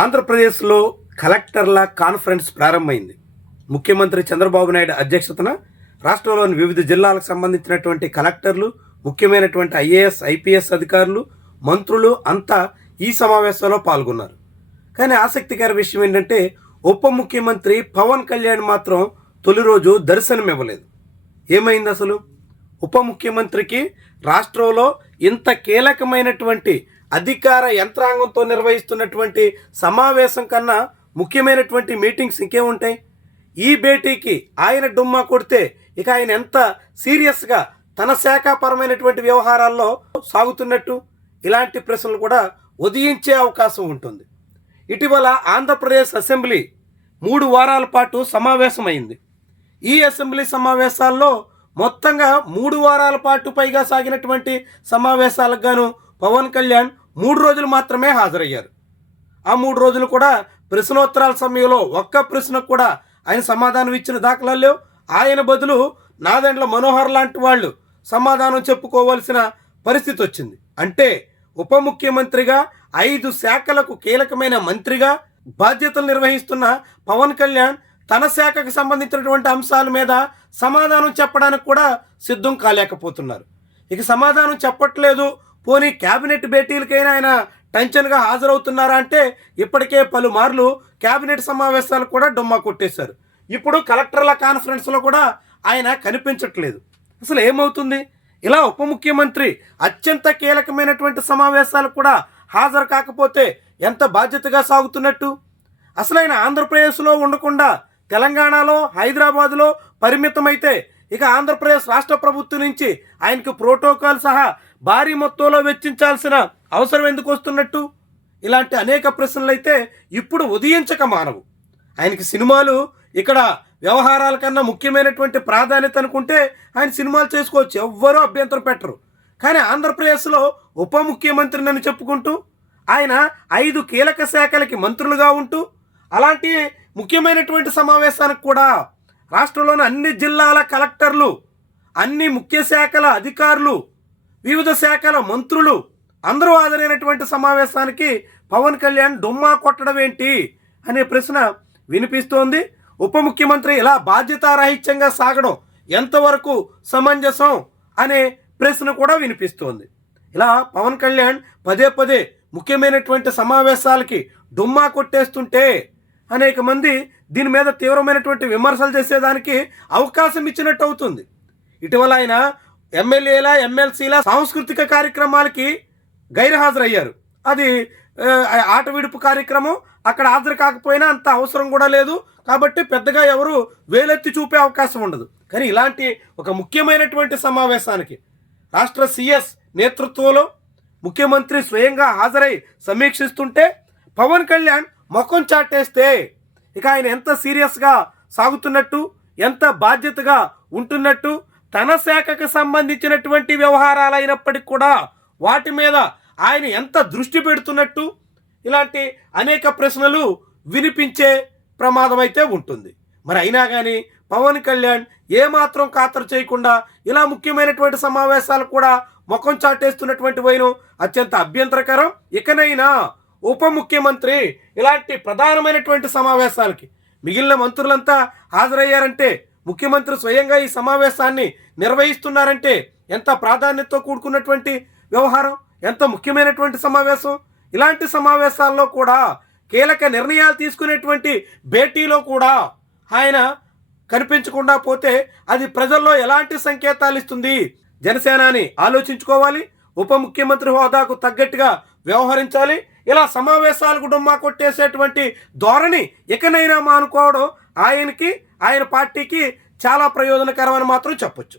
ఆంధ్రప్రదేశ్లో కలెక్టర్ల కాన్ఫరెన్స్ ప్రారంభమైంది. ముఖ్యమంత్రి చంద్రబాబు నాయుడు అధ్యక్షతన రాష్ట్రంలోని వివిధ జిల్లాలకు సంబంధించినటువంటి కలెక్టర్లు, ముఖ్యమైనటువంటి ఐఏఎస్, ఐపీఎస్ అధికారులు, మంత్రులు అంతా ఈ సమావేశంలో పాల్గొన్నారు. కానీ ఆసక్తికర విషయం ఏంటంటే ఉప ముఖ్యమంత్రి పవన్ కళ్యాణ్ మాత్రం తొలి రోజు దర్శనం ఇవ్వలేదు. ఏమైంది అసలు? ఉప ముఖ్యమంత్రికి రాష్ట్రంలో ఇంత కీలకమైనటువంటి అధికార యంత్రాంగంతో నిర్వహిస్తున్నటువంటి సమావేశం కన్నా ముఖ్యమైనటువంటి మీటింగ్స్ ఇంకేముంటాయి? ఈ భేటీకి ఆయన డుమ్మా కొడితే ఇక ఆయన ఎంత సీరియస్గా తన శాఖాపరమైనటువంటి వ్యవహారాల్లో సాగుతున్నట్టు ఇలాంటి ప్రశ్నలు కూడా ఉదయించే అవకాశం ఉంటుంది. ఇటీవల ఆంధ్రప్రదేశ్ అసెంబ్లీ 3 వారాల పాటు సమావేశమైంది. ఈ అసెంబ్లీ సమావేశాల్లో మొత్తంగా 3 వారాల పాటు పైగా సాగినటువంటి సమావేశాలకు గాను పవన్ కళ్యాణ్ 3 రోజులు మాత్రమే హాజరయ్యారు. ఆ 3 రోజులు కూడా ప్రశ్నోత్తరాల సమయంలో ఒక్క ప్రశ్నకు కూడా ఆయన సమాధానం ఇచ్చిన దాఖలాలు లేవు. ఆయన బదులు నాదెండ్ల మనోహర్ లాంటి వాళ్ళు సమాధానం చెప్పుకోవాల్సిన పరిస్థితి వచ్చింది. అంటే ఉప ముఖ్యమంత్రిగా 5 శాఖలకు కీలకమైన మంత్రిగా బాధ్యతలు నిర్వహిస్తున్న పవన్ కళ్యాణ్ తన శాఖకు సంబంధించినటువంటి అంశాల మీద సమాధానం చెప్పడానికి కూడా సిద్ధం కాలేకపోతున్నారు. ఇక సమాధానం చెప్పట్లేదు, పోనీ క్యాబినెట్ భేటీలకైనా ఆయన టెన్షన్గా హాజరవుతున్నారా అంటే ఇప్పటికే పలుమార్లు క్యాబినెట్ సమావేశాలు కూడా డుమ్మా కొట్టేశారు. ఇప్పుడు కలెక్టర్ల కాన్ఫరెన్స్లో కూడా ఆయన కనిపించట్లేదు. అసలు ఏమవుతుంది? ఇలా ఉప ముఖ్యమంత్రి అత్యంత కీలకమైనటువంటి సమావేశాలు కూడా హాజరు కాకపోతే ఎంత బాధ్యతగా సాగుతున్నట్టు? అసలు ఆయన ఆంధ్రప్రదేశ్లో ఉండకుండా తెలంగాణలో, హైదరాబాదులో పరిమితమైతే ఇక ఆంధ్రప్రదేశ్ రాష్ట్ర ప్రభుత్వం నుంచి ఆయనకు ప్రోటోకాల్ సహా భారీ మొత్తంలో వెచ్చించాల్సిన అవసరం ఎందుకు వస్తున్నట్టు? ఇలాంటి అనేక ప్రశ్నలు అయితే ఇప్పుడు ఉదయించక మానవు. ఆయనకి సినిమాలు ఇక్కడ వ్యవహారాల కన్నా ముఖ్యమైనటువంటి ప్రాధాన్యత అనుకుంటే ఆయన సినిమాలు చేసుకోవచ్చు, ఎవ్వరూ అభ్యంతరం పెట్టరు. కానీ ఆంధ్రప్రదేశ్లో ఉప ముఖ్యమంత్రిని చెప్పుకుంటూ ఆయన 5 కీలక శాఖలకి మంత్రులుగా ఉంటూ అలాంటి ముఖ్యమైనటువంటి సమావేశానికి కూడా రాష్ట్రంలోని అన్ని జిల్లాల కలెక్టర్లు, అన్ని ముఖ్య శాఖల అధికారులు, వివిధ శాఖల మంత్రులు అందరూ హాజరైనటువంటి సమావేశానికి పవన్ కళ్యాణ్ డుమ్మా కొట్టడం ఏంటి అనే ప్రశ్న వినిపిస్తోంది. ఉప ముఖ్యమంత్రి ఇలా బాధ్యతారాహిత్యంగా సాగడం ఎంతవరకు సమంజసం అనే ప్రశ్న కూడా వినిపిస్తోంది. ఇలా పవన్ కళ్యాణ్ పదే పదే ముఖ్యమైనటువంటి సమావేశాలకి డుమ్మా కొట్టేస్తుంటే అనేక మంది దీని మీద తీవ్రమైనటువంటి విమర్శలు చేసేదానికి అవకాశం ఇచ్చినట్టు అవుతుంది. ఇటీవల ఆయన ఎమ్మెల్యేల, ఎమ్మెల్సీల సాంస్కృతిక కార్యక్రమాలకి గైర్హాజరయ్యారు. అది ఆట విడుపు కార్యక్రమం, అక్కడ హాజరు కాకపోయినా అంత అవసరం కూడా లేదు కాబట్టి పెద్దగా ఎవరు వేలెత్తి చూపే అవకాశం ఉండదు. కానీ ఇలాంటి ఒక ముఖ్యమైనటువంటి సమావేశానికి రాష్ట్ర సిఎస్ నేతృత్వంలో ముఖ్యమంత్రి స్వయంగా హాజరై సమీక్షిస్తుంటే పవన్ కళ్యాణ్ ముఖం చాటేస్తే ఇక ఆయన ఎంత సీరియస్గా సాగుతున్నట్టు, ఎంత బాధ్యతగా ఉంటున్నట్టు, తన శాఖకు సంబంధించినటువంటి వ్యవహారాలు అయినప్పటికీ కూడా వాటి మీద ఆయన ఎంత దృష్టి పెడుతున్నట్టు, ఇలాంటి అనేక ప్రశ్నలు వినిపించే ప్రమాదం అయితే ఉంటుంది. మరి అయినా కానీ పవన్ కళ్యాణ్ ఏమాత్రం ఖాతరు చేయకుండా ఇలా ముఖ్యమైనటువంటి సమావేశాలు కూడా ముఖం చాటేస్తున్నటువంటి వైనం అత్యంత అభ్యంతరకరం. ఇకనైనా ఉప ముఖ్యమంత్రి ఇలాంటి ప్రధానమైనటువంటి సమావేశాలకి మిగిలిన మంత్రులంతా హాజరయ్యారంటే, ముఖ్యమంత్రి స్వయంగా ఈ సమావేశాన్ని నిర్వహిస్తున్నారంటే ఎంత ప్రాధాన్యతతో కూడుకున్నటువంటి వ్యవహారం, ఎంత ముఖ్యమైనటువంటి సమావేశం. ఇలాంటి సమావేశాల్లో కూడా కీలక నిర్ణయాలు తీసుకునేటువంటి భేటీలో కూడా ఆయన కనిపించకుండా పోతే అది ప్రజల్లో ఎలాంటి సంకేతాలు ఇస్తుంది? జనసేనాని ఆలోచించుకోవాలి. ఉప ముఖ్యమంత్రి హోదాకు తగ్గట్టుగా వ్యవహరించాలి. ఇలా సమావేశాలకు డుమ్మా కొట్టేసేటువంటి ధోరణి ఇకనైనా మానుకోవడం ఆయనకి, ఆయన పార్టీకి చాలా ప్రయోజనకరమని మాత్రం చెప్పొచ్చు.